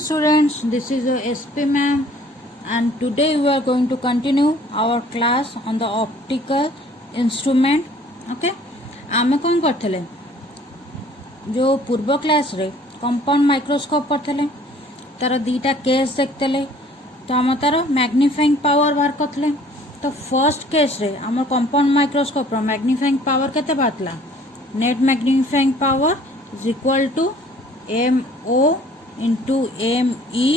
students, this is SP ma'am and today we are going to continue our class on the optical instrument. Okay, आमे कौन करथले जो पूर्व class रे compound microscope करथले तार दीटा case देखतले तो आम तार मैग्निफाइंग पावर बाहर करथले। तो फर्स्ट केस रे आम कंपाउंड माइक्रोस्कोप रो मैग्निफाइंग पावर केते बातला net magnifying power is equal to MO into ME,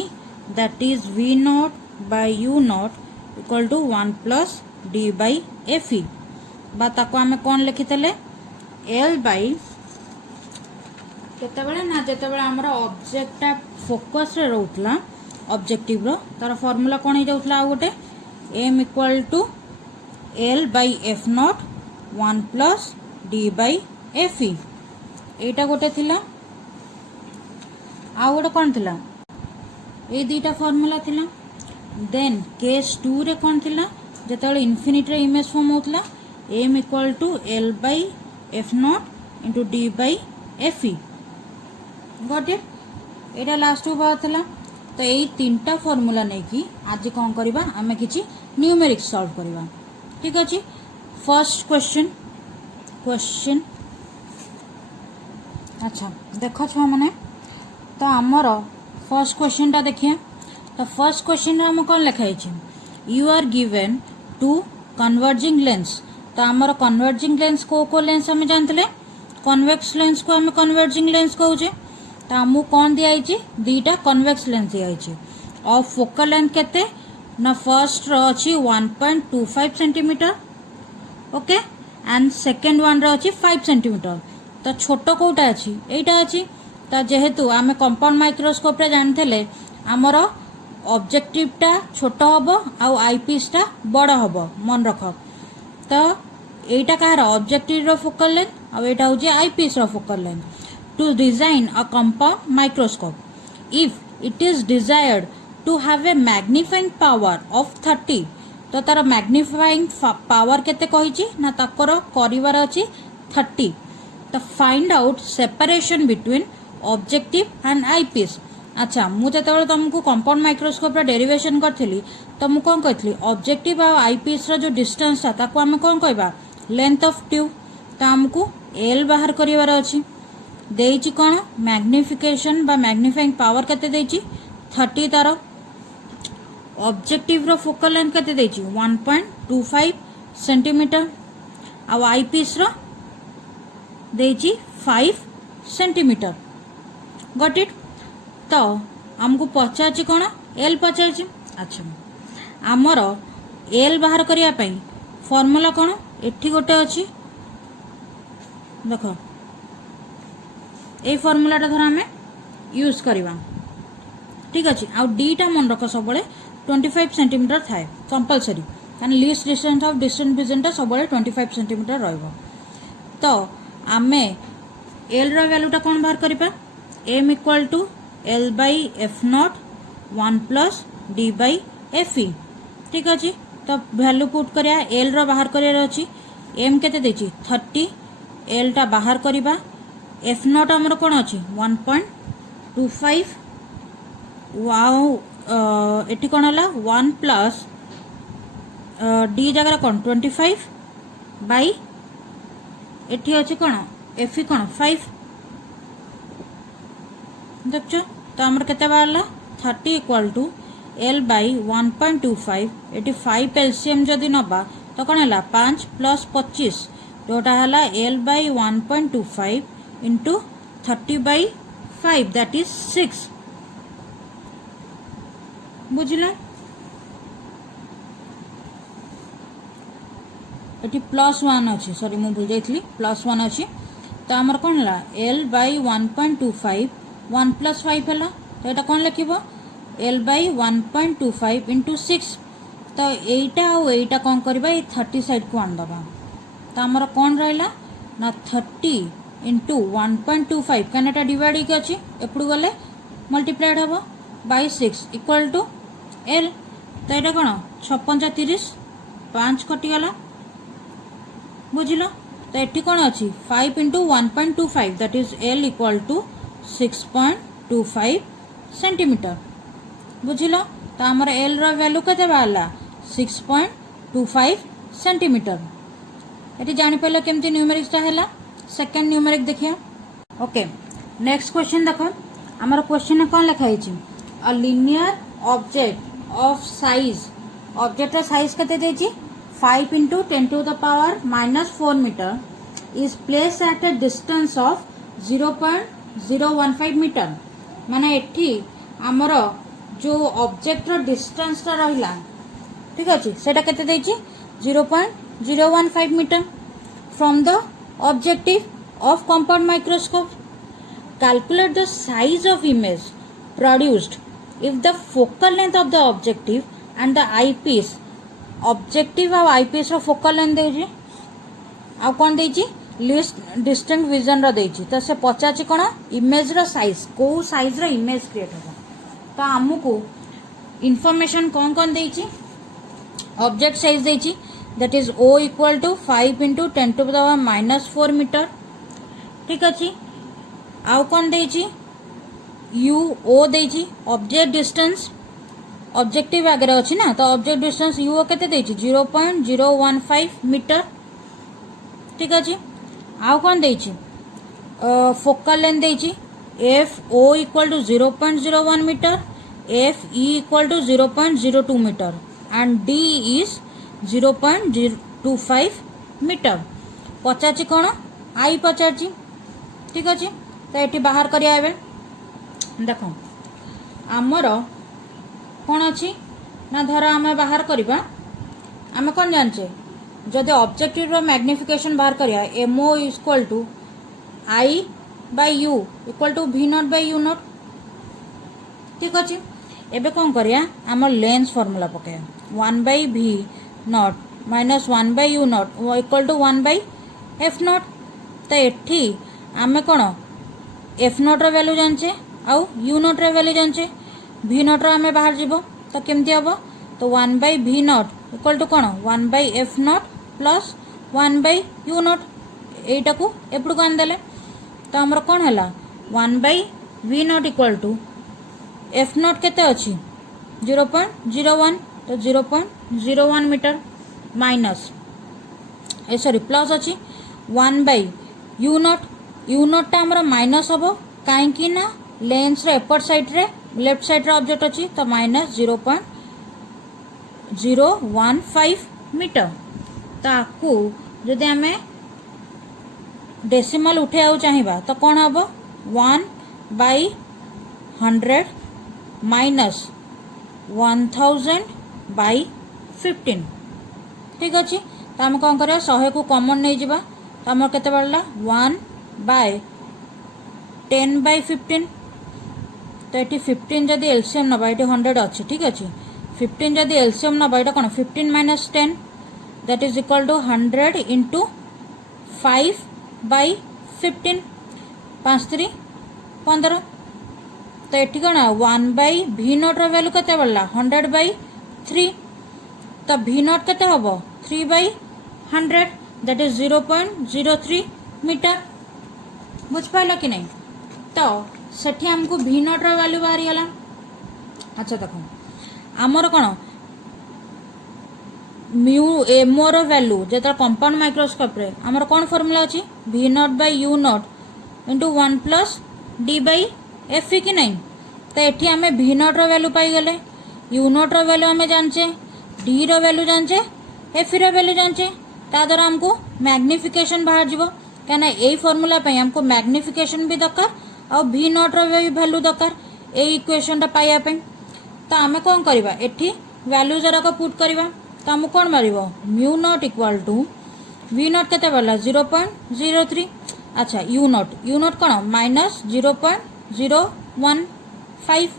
that is V naught by U naught equal to 1 plus D by FE। बा ताको आमे कौन लिखितले L by केतेबेले ना जेतेबेले हमर ऑब्जेक्ट फोकस रे रहउतला ऑब्जेक्टिव रो तार फार्मूला कोन हे जाउतला आ गोटे M equal to L by F naught 1 plus D by FE। एटा गोटे थिला आ गोटे कौन थिला ए दीटा फार्मूला थिला। देन केस 2 रे कौन थिला जेतेबेले इन्फिनिटी रे इमेज फॉर्म होतला M equal to L by F naught into D by FE। Got it. Etah last बार थिला। तो एई तीनटा फार्मूला नै कि आज कोन करबा आमे किछि न्यूमेरिक सॉल्व करबा। ठीक अछि। फर्स्ट क्वेश्चन अच्छा देखो छ माने तो आमर फर्स्ट क्वेश्चन टा देखिए। तो फर्स्ट क्वेश्चन रे हम कोन लिखाई छी you are given to converging lens. तो आमर कन्वर्जिंग लेंस को लेंस हम जानतले कन्वेक्स लेंस को हम कन्वर्जिंग लेंस कहूचे। तो हमु कोन दिया छी दीटा कन्वेक्स लेंस दिया छी और फोकल लेंथ केते ना फर्स्ट रो अछि 1.25 centimetre okay and second one रो अछि 5 सेंटीमीटर। तो छोटो कोटा अछि एटा अछि। तो जेहेतु आमे कंपाउंड माइक्रोस्कोप रे जानथले हमर ऑब्जेक्टिव टा छोटो हबो आ आईपीस टा बड़ा हबो मन रख। तो एटा कार ऑब्जेक्टिव रो फोकल लेंथ आ एटा होजे आईपीस रो focal length to design a compound microscope if it is desired to have a magnifying power of 30। तो तार मैग्निफाइंग पावर केते कहिची ना ताकर करिवार अछि 30। तो find out separation between objective and eyepiece. अच्छा मु जतबेले तुमको कंपाउंड माइक्रोस्कोप रा डेरिवेशन करथिली तो मु कोन कहथली ऑब्जेक्टिव आ आईपीस रा जो डिस्टेंस था ताको हम कोन कहबा लेंथ ऑफ ट्यूब। तो हमको L बाहर करिवार अछि देइची कोन मैग्निफिकेशन बा मैग्निफाइंग पावर केते देइची 30। तार ऑब्जेक्टिव रो फोकल लेंथ केते देइची 1.25 सेंटीमीटर आ आईपीस रो देइची 5 सेंटीमीटर। Got it. तो हमको पचाची कोन L पचाची। अच्छा आमर L बाहर करिया पई फार्मूला कोन एठी गोटे अछि देखो ए फार्मूला टा धर हमें यूज करबा। ठीक अछि। आ डी टा मन रख सब बळे 25 सेंटीमीटर थाए कंपलसरी कान least distance of distance vision टा सब बळे 25 सेंटीमीटर रहइबो। तो आमे L रो वैल्यू टा कोन बाहर करबा M equal to L by F naught 1 plus D by FE। ठीक अछि। तो वैल्यू पुट करिया L रो बाहर करिया अछि M केते देछि 30 L टा बाहर करिबा F naught हमर कोन अछि 1.25 वाओ एटी कोन हला 1 plus D जगह कोन 25 बाई एटी अछि कोन FE कोन 5 देखो। तो हमर केते बारला 30 इक्वल टू L by 1.25 एटी 5 एलसीएम जदि नबा तो कोन हला 5 plus 25 जोटा हला L by 1.25 into 30 by 5 that is 6 बुझला। एटी +1 अछि सॉरी मु भूल जाइतली +1 अछि। तो हमर कोन हला L by 1.25 1 plus 5 हला। तो एटा कोन लिखिबो L by 1.25 into 6। तो एटा आ एटा कोन करबा ए 30 साइड को आन दबा। तो हमर कोन रहला ना 30 into 1.25 कनेटा डिवाइड के अछि एपडू गले मल्टीप्लाइड हबो बाय 6 इक्वल टू L। तो एटा कोन 56 30 5 कटि गला बुझिलो। तो एठी कोन अछि 5 into 1.25 that is L equal to 6.25 centimetre बुझिल। तो आमर एल रो वैल्यू केते बाहरला 6.25 सेंटीमीटर। ये जापर केमती न्यूमेरिक्सटा है। सेकेंड न्यूमेरिक देखिए। ओके नेक्स्ट क्वेश्चन देखो आमर क्वेश्चन कौन लिखाई a linear object of size object size केते देछि 5 × 10⁻⁻4 metre is place at a distance of 0.015 metre. माने एठी आमर जो ऑब्जेक्ट रो डिस्टेंस टा रहिला ठीक अछि सेटा केते देछि 0.015 metre from the objective of compound microscope. Calculate the size of image produced if the focal length of the objective and the eyepiece objective और eyepiece रो focal length देछि आ कोन देछि least distant vision रो देछि। तो से पचाछि कोन इमेज रो size को साइज रो इमेज क्रिएट हो। तो हमकु इंफॉर्मेशन कोन कोन देछि ऑब्जेक्ट साइज देछि दैट इज O = 5 × 10⁻⁻4 मीटर ठीक अच्छे। आउ कौन देछि यू ओ देछि ऑब्जेक्ट डिस्टेंस ऑब्जेक्टिव आगे अच्छी ना तो ऑब्जेक्ट डिस्टेंस यू केते देछि 0.015 मीटर ठीक अच्छे। आउ कौन देछि फोकल लेंथ देछि F O = 0.01 metre F E = 0.02 metre and D is 0.025 metre. पचाछि कौन आई पचाछि ठीक अच्छे। तो ये बाहर करिया देख आमर कौन अच्छी ना धर आम बाहर करवा आम कौन जाने जदि ऑब्जेक्टिव मैग्निफिकेशन बाहर करिया MO = I/U=V0/U0 ठीक अच्छे। एबे कौन करिया आम लेंस फॉर्मूला पके 1/V0 - 1/U0 = 1/F0। तो एठी आमे कौन F0 रो वैल्यू जानचे आउ U0 रो वैल्यू जानचे V0 रो आमे बाहर जीवो तो केमती हबो तो 1/V0 = कौन 1/F0 + 1/U0 एटा को एपड़ को आन देले तो हमर कौन हला 1/V0 = F0 केते अछि 0.01 तो 0.01 मीटर माइनस सॉरी प्लस अछि 1/U0 U0 टा हमर माइनस हबो काहेकि ना लेंस रे एपर साइड रे लेफ्ट साइड रे ऑब्जेक्ट अछि तो -0.015 मीटर। ताकू जदि हमें डेसिमल उठेआउ चाहिबा तो कौन हबो 1/100 माइनस 1000/15 ठीक अच्छे। तो आम कौन करा 100 को कॉमन नहीं जावा तो आम केते पड़ला 1/10/15 तो ये 15 जदि एलसीएम नबा ये 100 अच्छे ठीक अच्छे 15 जदि एलसीएम नबा ये कौन 15 - 10 दैट इज इक्वल टू 100 × 5/15 5 3 15 तो ये कौन 1/V0 रो वैल्यू केते पड़ला 100/3 तो V0 केते हबो 3/100 दैट इज 0.03 मीटर बुझ पाइल कि नहीं। तो सेठी हमको V0 रो वैल्यू बाहरी गला। अच्छा देखो आमर कौन म्यू एमओ रो वैल्यू जेता कंपाउंड माइक्रोस्कोप रे आमर कौन फार्मूला अछि V0/U0 * 1 + D/F कि नहीं। तो एठी हमें V0 रो वैल्यू पाई गले U0 रो वैल्यू हमें जानचे D रो वैल्यू जानचे F रो वैल्यू जानचे ता द्वारा हमको मैग्निफिकेशन बाहर जीवो कहना यही फॉर्मूला पे हमको मैग्निफिकेशन भी दरकार और V0 रो वैल्यू दरकार ए इक्वेशन टा पाइया पे। तो आमे कौन करबा एठी वैल्यू जरा को पुट करबा तो हम कौन मारिबो μ0 = V0 केते बला 0.03 अच्छा U0 कौन -0.015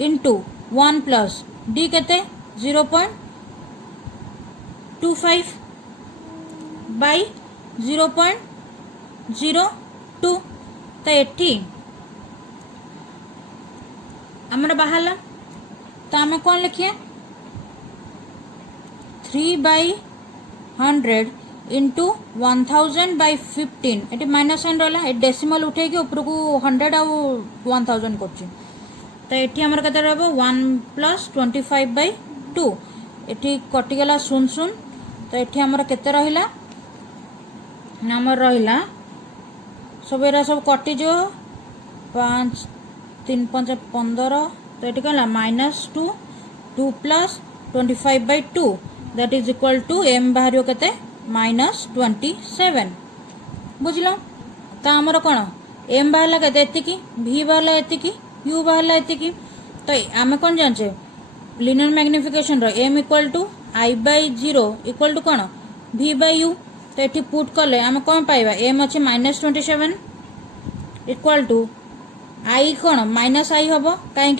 इंटू 1 प्लस D केते 0.25 बाई 0.02 तो एठी हमर बाहरला तो आम कौन लिखिए 3/100 इंटू 1000/15 ये माइनस साइन रहा डेसिमल उठे ऊपर को 100 आउ 1000 कर तो ये आमर के 1 + 25/2 ये कटिगला 0 तो ये आमर के आमर रहा सब एरा सब कटिजो 5 3 5 15 तो ये कौन -2 2 + 25/2 that is equal to m बाहर के -27 बुझल। तो आमर कौन m बाहर के v बाहर एति u बाहर एति तो आम कौन जाने लिनियर मैग्निफिकेशन रो m equal to I/0 equal to कौन v/u तो ये पुट कले आम कौन पाइबा m अच्छे -27 इक्वल टू आई कौन -i हम कहीं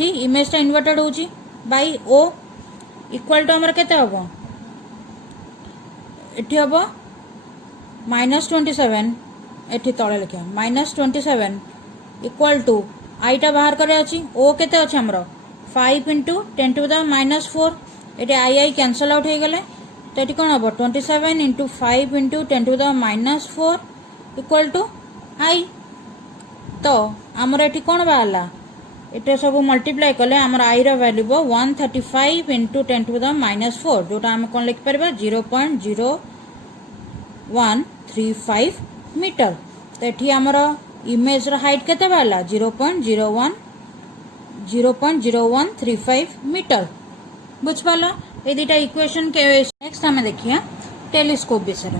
ये इमेजटा इनवर्टेड होची बाय o इक्वल टू आमर केते हम ये हम -27 ये तले लिखा -27 इक्वल टू आईटा बाहर करे अच्छी o केते अच्छे आमर 5 × 10⁻⁻4 ये आई कैंसल आउट हो गले तो ये कौन हम 27 × 5 × 10⁻⁻4 इक्वल टू आई तो आमर ये कौन बाहरला ये सब मल्टीप्लाई कले आमर आई रैल्यू 135 × 10⁻⁻4 जोटा आम कौन लिखिपर 0.0135 मीटर तो ये आमर इमेज हाइट केते बाहरला 0.0135 मीटर बुझपाल ये दुटा इक्वेशन के नेक्स्ट आम देखिए टेलीस्कोप विषय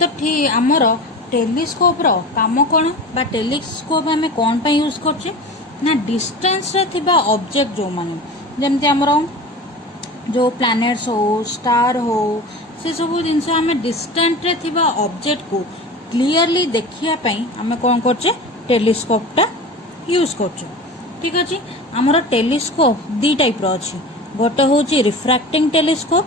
तो ठीक आमर टेलीस्कोप रो काम कौन बा टेलीस्कोप आम कौन पे यूज करछे ना डिस्टेंस रे थिबा ऑब्जेक्ट जो माने जेमति आमर जो प्लैनेट्स हो स्टार हो से सब जिनस आम डिस्टेंट रे थिबा ऑब्जेक्ट को क्लियरली देखिया पई आम कौन करछे टेलीस्कोपटा यूज करछे ठीक अछि। आमर टेलीस्कोप दी टाइप रो अछि गोटे होची रिफ्रैक्टिंग टेलीस्कोप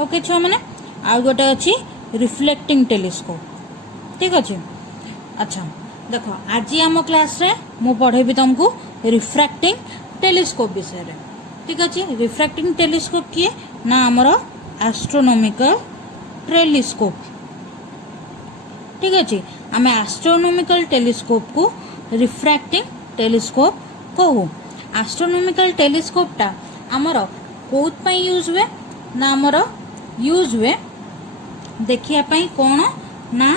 ओके छुआ माने आ गोटे अछि रिफ्लेक्टिंग टेलीस्कोप ठीक अच्छे। अच्छा देखो आज आम क्लास रे मु पढ़ेबी तुमको रिफ्रैक्टिंग टेलीस्कोप विषय रे ठीक अच्छे। रिफ्रैक्टिंग टेलीस्कोप किए ना आमर एस्ट्रोनॉमिकल टेलीस्कोप ठीक अच्छे। आम एस्ट्रोनॉमिकल टेलीस्कोप को रिफ्रैक्टिंग टेलीस्कोप कहू। एस्ट्रोनॉमिकल टेलीस्कोपटा आमर कोथ पई यूज हुए ना आमर यूज हुए देखिया पई कौन ना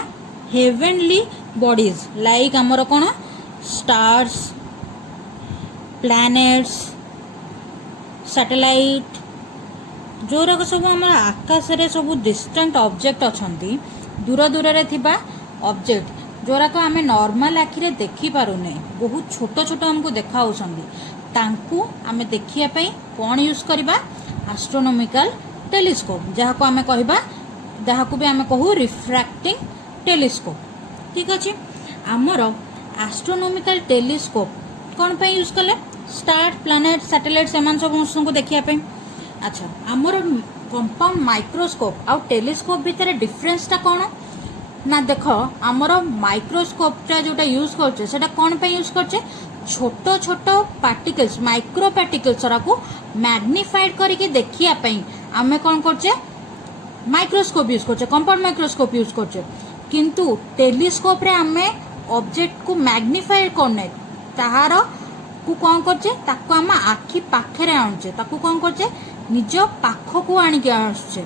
हेवेनली बॉडीज लाइक आमर कौन स्टार्स प्लैनेट्स सैटेलाइट जोराक सब आम आकाश रे सब डिस्टेंट ऑब्जेक्ट अछंती दूर दूर रे थिबा ऑब्जेक्ट जोराक आम नॉर्मल आखिरे देखि पारुने बहुत छोट छोट हमको देखा होसंदी तांकू आम देखिया पई कौन यूज करबा एस्ट्रोनॉमिकल टेलीस्कोप जहाको आम कहबा जहाको भी आम कहू रिफ्रैक्टिंग टेलीस्कोप ठीक अच्छे। आमर एस्ट्रोनॉमिकल टेलीस्कोप कौन पे यूज कले स्टार प्लैनेट सैटेलाइट से सब देखिया पे। अच्छा आमर कंपाउंड माइक्रोस्कोप आ टेलीस्कोप भितर डिफरेंसटा कौन ना देख आमर माइक्रोस्कोपटा जोटा यूज करछे सेटा कौन पे यूज करछे छोट छोट पार्टिकल्स माइक्रो पार्टिकल्स को मैग्निफाइड करके देखिया पे आमे कौन करछे माइक्रोस्कोप यूज करछे कंपाउंड माइक्रोस्कोप यूज करछे किंतु टेलीस्कोप रे आमे ऑब्जेक्ट को मैग्निफाइड करने ताहार को कौन करछे ताको आम आखि पाखे रे आनछे ताको कौन करछे निज पाख को आनी के आछे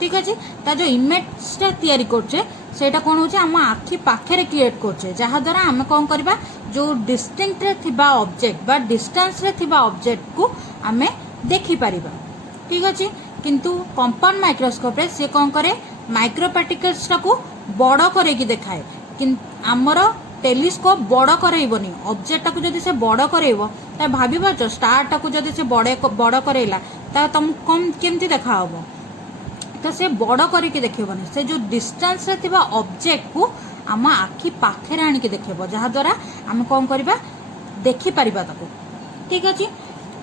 ठीक अछि। ता जो इमेजटा तयारी करछे सेटा कौन होचे आम आखि पाखे रे क्रिएट करछे जहा द्वारा आमे कौन करबा जो डिस्टिंक्ट रे थिबा ऑब्जेक्ट बा डिस्टेंस रे थिबा ऑब्जेक्ट को आमे देखि परिबा ठीक अछि। किंतु कंपाउंड माइक्रोस्कोप रे से कौन करे माइक्रो पार्टिकल्स को बड़ करे कि देखाए किंतु आमर टेलीस्कोप बड़ करैबनी ऑब्जेक्ट को जदि से बड़ करैबो त भाबी पाछ स्टार टा को जदि से बड़ करैला त तुम कम केमती देखा हबो तो से बड़ करके देखबनी से जो डिस्टेंस रे थिबा ऑब्जेक्ट को आम आखि पाखे रे आनी के देखबो जहा द्वारा आम कौन करबा देखि परिबा ताको ठीक अछि।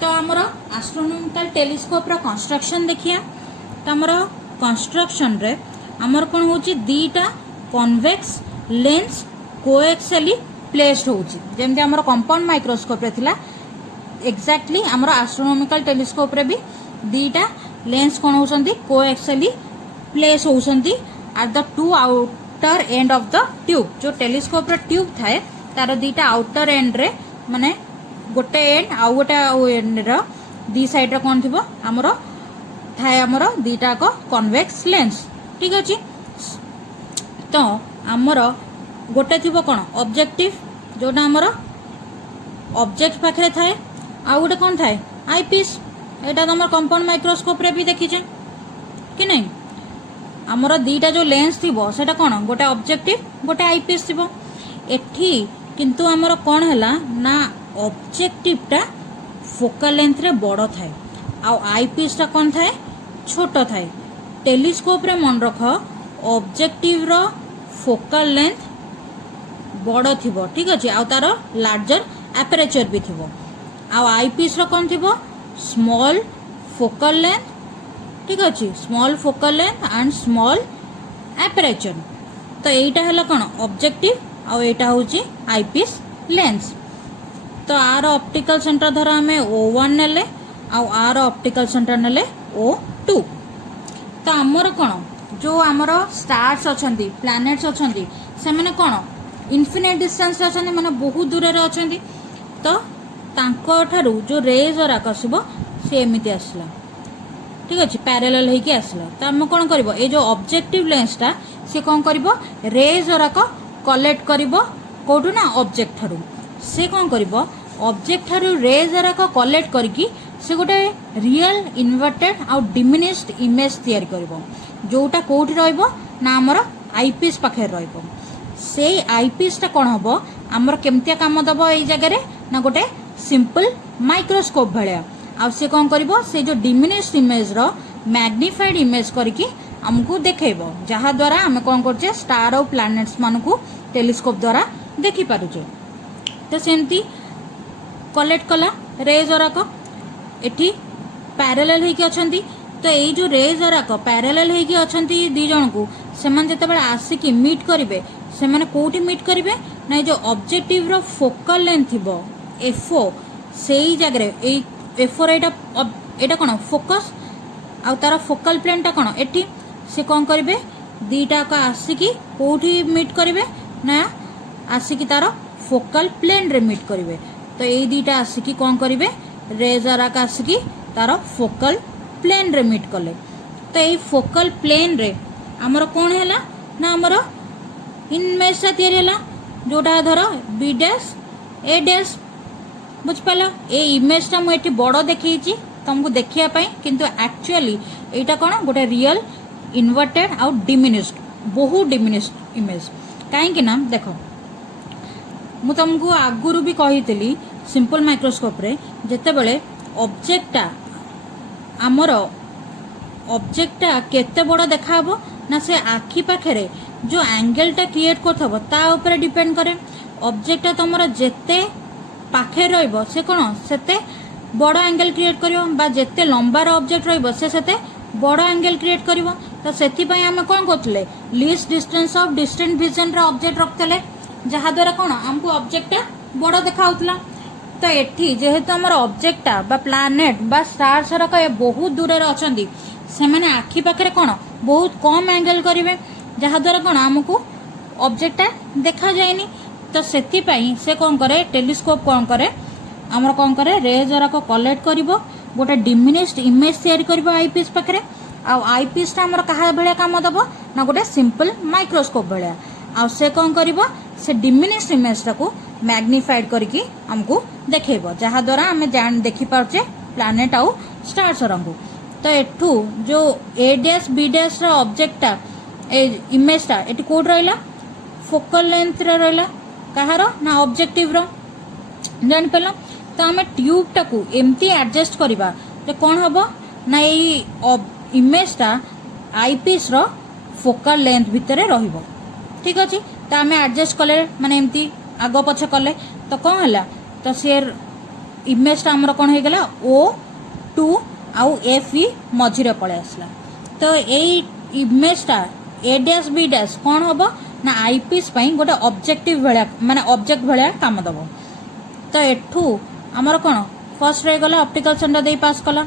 तो आमर एस्ट्रोनॉमिकल टेलीस्कोप रो कंस्ट्रक्शन देखिया तो आमर कंस्ट्रक्शन रे आमर कौन होची दीटा कन्वेक्स लेंस कोएक्सियली प्लेस्ड होची जेमति आमर कंपाउंड माइक्रोस्कोप रे थिला एक्जेक्टली आमर एस्ट्रोनॉमिकल टेलीस्कोप रे भी दीटा लेंस कौन होसंती कोएक्सियली प्लेस होसंती at the two outer end of the tube जो टेलीस्कोप रो ट्यूब थाए तार दीटा आउटर एंड रे माने गोटे एंड आउ गोटे एंड दी साइड रे कौन थी आमर थाए आमर दीटा को कन्वेक्स लेंस ठीक अच्छे। तो आमर गोटे थी कौन ऑब्जेक्टिव जोटा आमर ऑब्जेक्ट पाखे थाए आउ गोटे कौन थाए आईपीस एटा तुम कंपाउंड माइक्रोस्कोप रे भी देखीचे कि नहीं आमर दीटा जो लेंस थी सेटा कौन गोटे ऑब्जेक्टिव गोटे आईपीस थी एठी किंतु आमर कौन है ना ऑब्जेक्टिव टा फोकल लेंथ रे बड़ थाए आउ आईपीस टा कौन थाए छोट थाए। टेलीस्कोप रे मन रख ऑब्जेक्टिव रो फोकल लेंथ बड़ थिबो ठीक अच्छे आउ तार लार्जर एपरेचर भी थिबो आउ आईपीस रो कौन थिबो स्मॉल फोकल लेंथ ठीक अच्छे small focal length and small aperture. तो एटा हला कौन ऑब्जेक्टिव आउ एटा होची आईपीस लेंस। तो आर ऑप्टिकल सेंटर धर आम O1 नेले आउ आर ऑप्टिकल सेंटर नेले O2। तो आमर कौन जो आमर स्टार्स अच्छी प्लैनेट्स अच्छी से मैंने कौन इनफिनिट डिस्टेंस अच्छा माने बहुत दूर रे अच्छी। तो तांको ठारू जो रेज गुराक आसब सी एमती आसला ठीक अच्छे पैरेलल होके आसला। तो आम कौन कर जो ऑब्जेक्टिव लेंसटा सी कौन कर रेज गुराक कलेक्ट कर कौटू ना ऑब्जेक्ट ठारू से कौन कर ऑब्जेक्ट ठारू रेज गुराक कलेक्ट करके से गोटे रियल इन्वर्टेड आउ डिमिनिश्ड इमेज तैयारी करिवो जोटा कोठी रहइबो ना हमर आईपीस पाखे रहइबो। से आईपीस टा कौन हम आमर केमतिया काम दब एई जगह रे ना गोटे सिंपल माइक्रोस्कोप भलिया आ से कौन करिवो से जो डिमिनिश्ड इमेज रो मैग्निफाइड इमेज करके हमको देखैबो जहा द्वारा हम कौन करछे स्टार और प्लैनेट्स मानकू टेलीस्कोप द्वारा देखि पारुछे। तो सेमती कलेक्ट कला रेज गुराक एठी पैरेलल होके अछंती। तो यही जो रेज गुराक पैरेलल होके अछंती दी जण को से माने जतबेले आसिकी मीट करिवे से माने कोठी मीट करिवे ना जो ऑब्जेक्टिव रो फोकल लेंथ थिबो एफओ सेही जगह रे ए एफओ रे एटा कोन फोकस आ तार फोकल प्लेन टा कोन एठी से कोन करिवे दीटा का आसिकी कोठी मीट करिवे ना आसिकी तार फोकल प्लेन रे मीट करिवे। तो यही दीटा आसिकी कोन करिवे रेज गुराक आसिकी तार फोकल प्लेन रे मीट कले। तो यही फोकल प्लेन रे आमर कौन है ना आमर इमेज टा तैयारी है जोटा धर बी डैश ए डैश बुझ पाल ए इमेज टा मुझे बड़ देखी तुमको देखिया पाई किंतु एक्चुअली एटा कौन गोटे रियल इन्वर्टेड आउ डिमिनिश्ड बहुत डिमिनिश्ड इमेज कहीं ना देख मु तुमको आगुरु भी कही सिंपल माइक्रोस्कोप रे जेतेबेले ऑब्जेक्टा आमर ऑब्जेक्टा केते बड़ देखाबो ना से आखि पाखे जो एंगलटा क्रिएट करथबो ता ऊपर डिपेंड करे। ऑब्जेक्टा तुमर जेते पाखे रहिबो से कोन सेते बड़ एंगल क्रिएट करिवो बा जेते लंबार ऑब्जेक्ट रहिबो से सेते बड़ एंगल क्रिएट करिवो। तो सेति पय हम कोन करथले least distance of distant vision रे ऑब्जेक्ट रखतले जहा द्वारा कोन हमको ऑब्जेक्टा बड़ देखाउतला। तो एठी जेहेतु हमर ऑब्जेक्टा बा प्लैनेट बा स्टार्स रक बहुत दूर रे अछंती से माने आखि पाखे कोन बहुत कम एंगल करिवे जहा द्वारा कोन हमको ऑब्जेक्टा देखा जायनी। तो सेति पई से कोन करे टेलीस्कोप कोन करे हमर कोन करे रेज गुराक कलेक्ट करिवो गोटे डिमिनिश्ड इमेज तैयारी करिवो आईपीस पाखे आ आईपीस टा हमर कहा भलिया काम दबो ना गोटे सिंपल माइक्रोस्कोप भलिया आ से कोन करिवो से डिमिनिश्ड इमेज टाको मैग्निफाइड करके हमको देखैबो जहा द्वारा हमें जान देखि पारछे प्लैनेट आउ स्टार्स रंगु। तो एठू जो ए डैश बी डैश रो ऑब्जेक्टटा ए इमेजटा एटी कोड रहला फोकल लेंथ रे रहला कहार ना ऑब्जेक्टिव रो जान पेलो। तो हमें ट्यूब टाकू एमती एडजस्ट करबा जे कोन हबो ना एई इमेजटा आईपीस रो फोकल लेंथ भितरे रहिबो ठीक अछि। तो हमें एडजस्ट कले माने एमती आगो पछ कले तो कौन है तो से इमेजटा आमर कौन हो गला O2 आउ FE मझिरे पळे आसला। तो यही इमेजटा ए डैश बी डैश कौन हम ना आईपीस गोटे ऑब्जेक्टिव भाया माने ऑब्जेक्ट भाया काम दब। तो एठू आमर कौन फर्स्ट रहीगला ऑप्टिकल सेंटर दे पास कला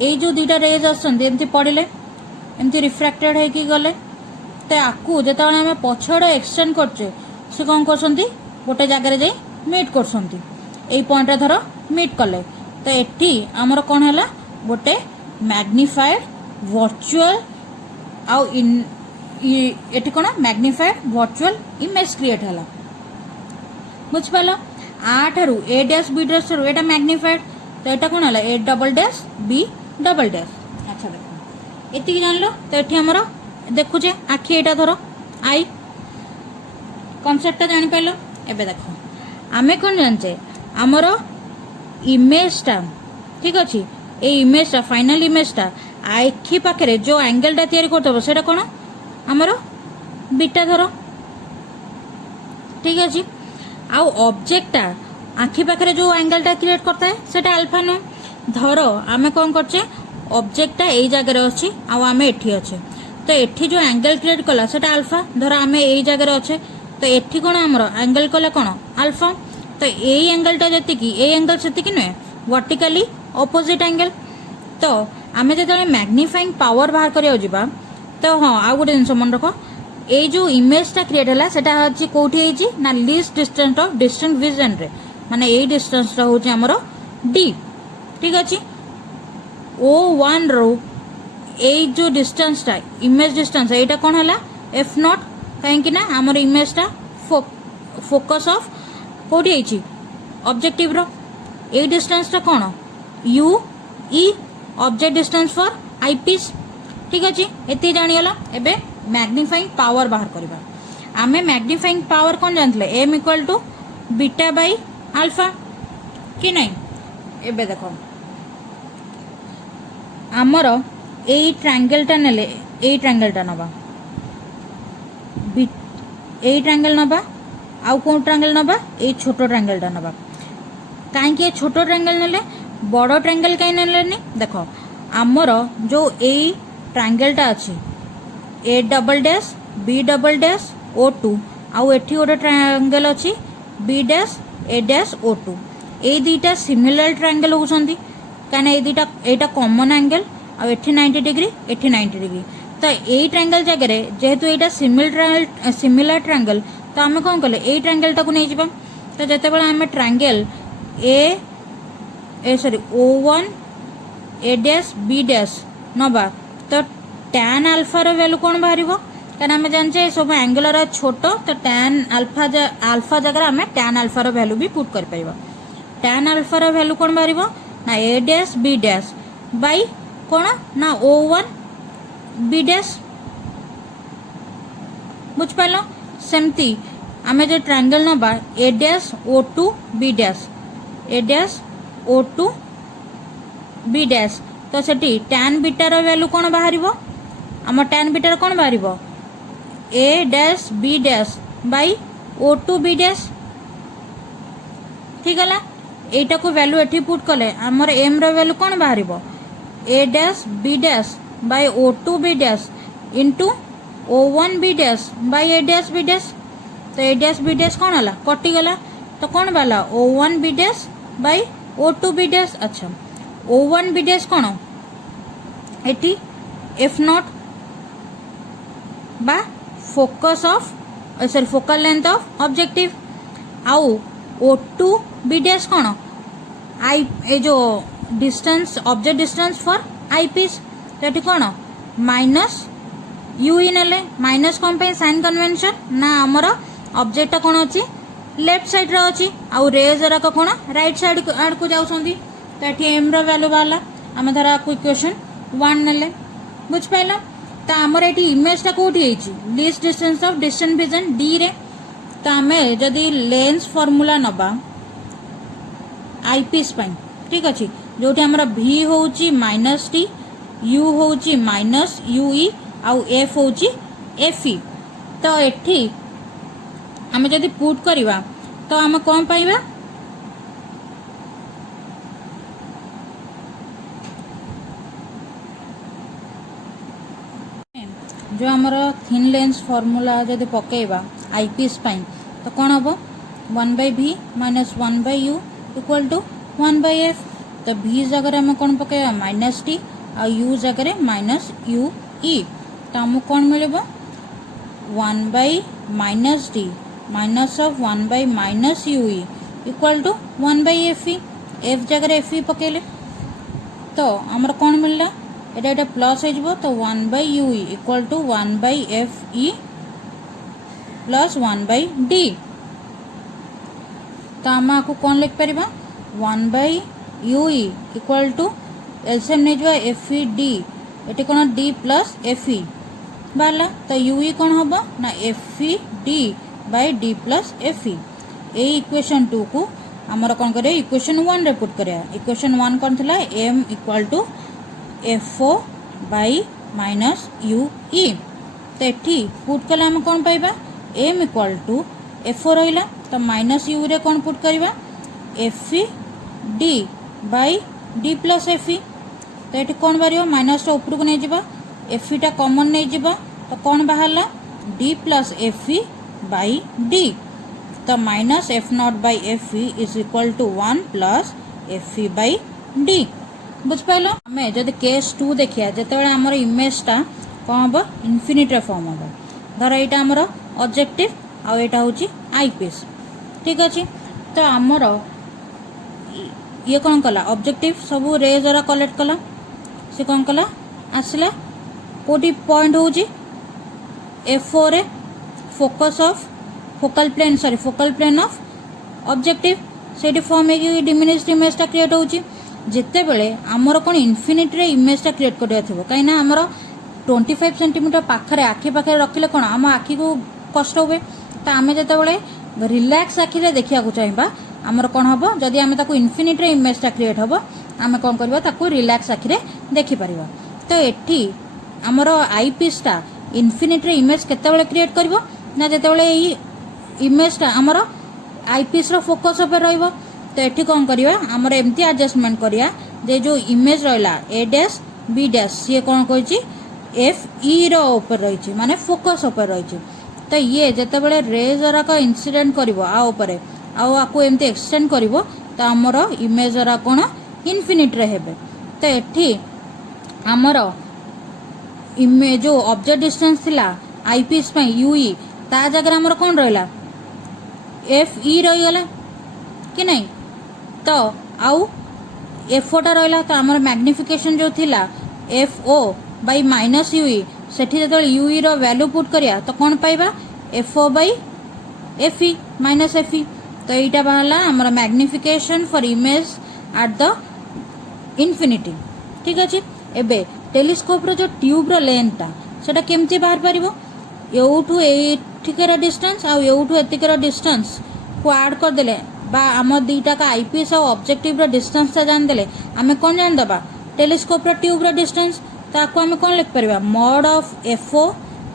ये जो दुईटा रेज आमती पड़े एमती रिफ्रैक्टेड होगी गले। तो आपको जो आम पछड़ एक्सटेंड करछे से कौन कर गोटे जगह जाई मीट कर एई पॉइंट धर मीट कले तो एठी आमर कौन है गोटे मैग्निफाइड वर्चुअल आउ एटी कौन मैग्निफाइड वर्चुअल इमेज क्रिएट है बुझिपाल आठारू ए डैश बी डैश एटा मैग्निफाइड तो एटा कौन है A double dash B double dash. अच्छा देख एति जानलो तो एठी हमर देखुचे आखि एटा धर आई कॉन्सेप्ट जानि पाइलो। एबे देखो आमे कोन जानचे हमर इमेजटा ठीक अछि ए इमेजटा फाइनल इमेजटा आखि पाखरे जो एंगलटा तैयारी करतबो सेटा कोन हमर बीटा धर ठीक अछि आउ ऑब्जेक्टटा आखि पाखरे जो एंगलटा क्रिएट करता है सेटा अल्फा न धर आमे कोन करचे ऑब्जेक्टटा एई जगह रे अछि आउ आमे एठी अछि तो एठी जो एंगल क्रिएट कला सेटा अल्फा धर आमे एई जगह रे अछि तो एठी कोन हमर एंगल कला कोन अल्फा तो एई एंगलटा जति की एई एंगल सेति की न वर्टिकली ऑपोजिट एंगल तो आमे जे मैग्निफाइंग पावर बाहर करिया जिबा तो हां आ गोटे जिंस मन रखो ए जो इमेजटा क्रिएट हला सेटा अछि कोठी हेछि ना least distance of distant vision रे माने ए डिस्टेंसटा होछि हमरो डी ठीक अछि O1 रो ए जो डिस्टेंसटा इमेज डिस्टेंस एटा कोन हला एफ नॉट काहे कि ना हमर इमेजटा फोकस ऑफ कोठी हेछि ऑब्जेक्टिव रो ए डिस्टेंसटा कोन U E object distance for eyepiece ठीक अछि एति जानियला। एबे मैग्निफाइंग पावर बाहर करबा आमे मैग्निफाइंग पावर कोन जानथले m equal to beta by alpha कि नहीं। एबे देखो आमर एई ट्रायंगलटा नेले एई ट्रायंगलटा नबा एई ट्रायंगल नबा आउ कोन ट्रायंगल नबा एई छोटो ट्रायंगलटा नबा काहे कि छोटो ट्रायंगल नेले बड़ो ट्रायंगल काहे नेलेनी देखो आमर जो एई ट्रायंगलटा अछि A double dash B double dash O2 आउ एठी गोटे ट्रायंगल अछि B dash A dash O2 ए दुईटा सिमिलर ट्रायंगल होउछंती काना ए दुईटा एटा कॉमन एंगल आ एठी 90 डिग्री एठी 90 डिग्री तो एई ट्रायंगल जगह रे जेहेतु एटा सिमिलर ट्रायंगल तो आमे कोन कले एई ट्रायंगल टाको नै जिबा तो जते बेला आमे triangle A sorry O1 A dash B dash नबा तो tan अल्फा रो वैल्यू कोन बाहरिबो कारण आमे जानचे सब एंगल रा छोटो तो tan अल्फा जगह आमे tan अल्फा रो वैल्यू भी पुट कर परबा tan अल्फा रो वैल्यू कोन बाहरिबो ना ए डैश बी डैश बाय कोन ना O1 बी डैश बुझ पालो सेमती आमे जो ट्रायंगल नबा A dash O2 B dash A dash O2 B dash तो सेठी tan बीटा रो वैल्यू कोन बाहरिबो आम tan बीटा कोन बाहरिबो A dash B dash by O2 B dash ठीक है एटा को वैल्यू एठी पुट कले हमर m रो वैल्यू कोन बाहरिबो A dash B dash by O2 B dash into O1 B dash by A dash B dash तो ए डैश बी डैश कोन हला कटि गला तो कोन वाला O1 B dash by O2 B dash. अच्छा O1 बी डैश कोन एटी एफ नॉट बा focus of sorry focal length of objective आउ O2 बी डैश कोन आई ए जो distance object distance for eyepiece तो eighty cone minus you in ले माइनस कोन पे साइन कन्वेंशन ना हमर ऑब्जेक्ट कोन अछि लेफ्ट साइड रे अछि आउ रेज रा कोन राइट साइड आड़ को जाउछंती तो एटी एम रो वैल्यू वाला हम धरा इक्वेशन 1 नेले बुझ पाइला तो हमर एटी इमेज ता कोठी हेछि least distance of distant vision D रे तो हमें जदि लेंस फार्मूला नबा आईपीस पाई ठीक अछि जोटी हमरा v होउची माइनस टी u होउची माइनस ue आउ f होउची fe तो एठी हमें जदि पुट करिवा तो हम कोन पाइबा जो हमर थिन लेंस फार्मूला जदि पकेबा आईपीस पाई तो कौन हम 1/v minus 1/u equal to 1/f तो v जगह हम कौन पकेबा माइनस टी आ u जगह माइनस u e तो हम कौन मिलबो 1 by minus T minus of 1 by minus u e equal to 1/FE F जगह एफ पकेले तो आमर कौन मिलला एटा प्लस हो तो 1/UE equal to 1/FE plus 1/D तो आम आपको कौन लिख पार 1/UE इक्वल टू एलसीएम नहीं जा FED ये कौन D प्लस FE बाहर तो UE कौन हम ना FED by D plus FE यही इक्वेशन 2 को आमर कौन करें इक्वेशन 1 रे पुट करें इक्वेशन 1 कौन था M equal to FO by minus UE तो ये पुट कले आम कौन पाइबा M इक्वल टू FO रहा तो माइनस U रे कौन पुट करवा FED by D plus FE तो ये कौन बाहर माइनस टा ऊपर को नहीं जावा FE टा कॉमन नहीं जावा तो कौन बाहर D plus FE by D तो minus F0 by FE is equal to 1 plus FE by D बुझिपाल आम जब केस 2 देखिए जिते आमर इमेजटा कौन हम इनफिनिट फॉर्म हम धर यहाँ आमर ऑब्जेक्टिव आउ यहाँ हूँ आईपीएस ठीक अच्छे तो आमर ये कौन कला ऑब्जेक्टिव सब रे द्वारा कलेक्ट कला से कौन कला आसला कोटी पॉइंट हूँ F4 रे focus of focal plane of objective से फॉर्म है डिमिनिश्ड इमेजटा क्रिएट होची जिते बेले आमर कौन इनफिनिट रे इमेजटा क्रिएट करवा थो कहीं आमर 25 सेंटीमीटर पाखे आखि पाखे रखिले कौन आम आखि को कष्ट हुए तो आम जो रिलैक्स आखिरे देखा चाहिए आमर कौन हम जदि आम इनफिनिट रे इमेजटा क्रिएट हम आम कौन करवा रिलैक्स आखिरे देखिपर तो ये आमर आईपीसटा इनफिनिट रे इमेज केते क्रिएट कर ना जिते इमेजटा आमर आईपीएस रो फोकस उपर रहिबो तो ये कौन करवा आमर एमती एडजस्टमेंट करिया जे जो इमेज रहा ए डैश बी डैश सी कौन कही FE रो ऊपर रही माने फोकस उपर रही तो ये जिते रेज द्वारा इनसीडेंट कर आपको एमती एक्सटेंड कर तो आमर इमेज द्वारा कौन इनफिनिट रे हेबे तो ये आमर इमेज जो ऑब्जेक्ट डिस्टेंस थिला आईपीएस UE ता जगह आमर कौन रहा FE रहीगला कि नहीं तो आउ FO रहा तो आमर मैग्निफिकेशन जो थिला FO बाय माइनस UE सेठी जो UE रो वैल्यू पुट करिया तो कौन पाइबा FO by FE minus FE तो यहाँ बाहर आमर magnification for image at the infinity ठीक अच्छे एबे टेलीस्कोप रो जो ट्यूब रो लेंथटा सेटा केमती बाहर पारिबो एठू एठिकर डिस्टेंस आ एठू एतिकर डिस्टेंस को ऐड कर देले बा आम दुईटा का आईपीएस और ऑब्जेक्टिव रो डिस्टेंस जान देले आमे कोन जान दबा टेलीस्कोप रो ट्यूब रो डिस्टेंस ताको आमे कोन लिख परबा mod of FO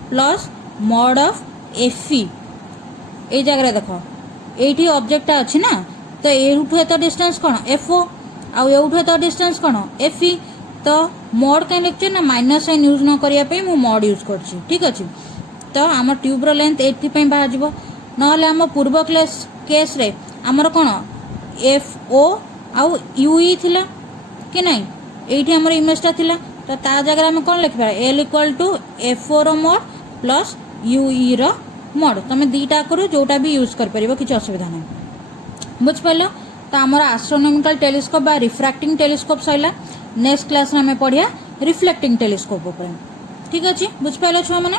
plus mod of FE ए जगह देखो एठी ऑब्जेक्ट अछि ना तो एठू एत डिस्टेंस कोन FO आ एठू एत डिस्टेंस कोन FE तो मॉड कहीं लिखचे ना माइनस साइन यूज न करिया पे मु मॉड यूज करछि ठीक अछि तो आम ट्यूब रो लेंथ एथि पई बाहर जिवो नहले आम पूर्व केस रे आमर कोन FO आउ UE थिला कि नहीं एठी आमर इमेजटा थिला तो ता जगह आम कोन लिखबा L इक्वल टू FO रो मॉड प्लस UE रो मॉड तमे दीटा करू जोटा भी यूज कर परिबो किछ असुविधा नै बुझ पालो तो आमर एस्ट्रोनॉमिकल टेलीस्कोप बा रिफ्रैक्टिंग टेलीस्कोप सइला नेक्स्ट क्लास में पढ़िया रिफ्लेक्टिंग टेलीस्कोप ठीक अच्छे बुझ पाइल छुआ मैंने।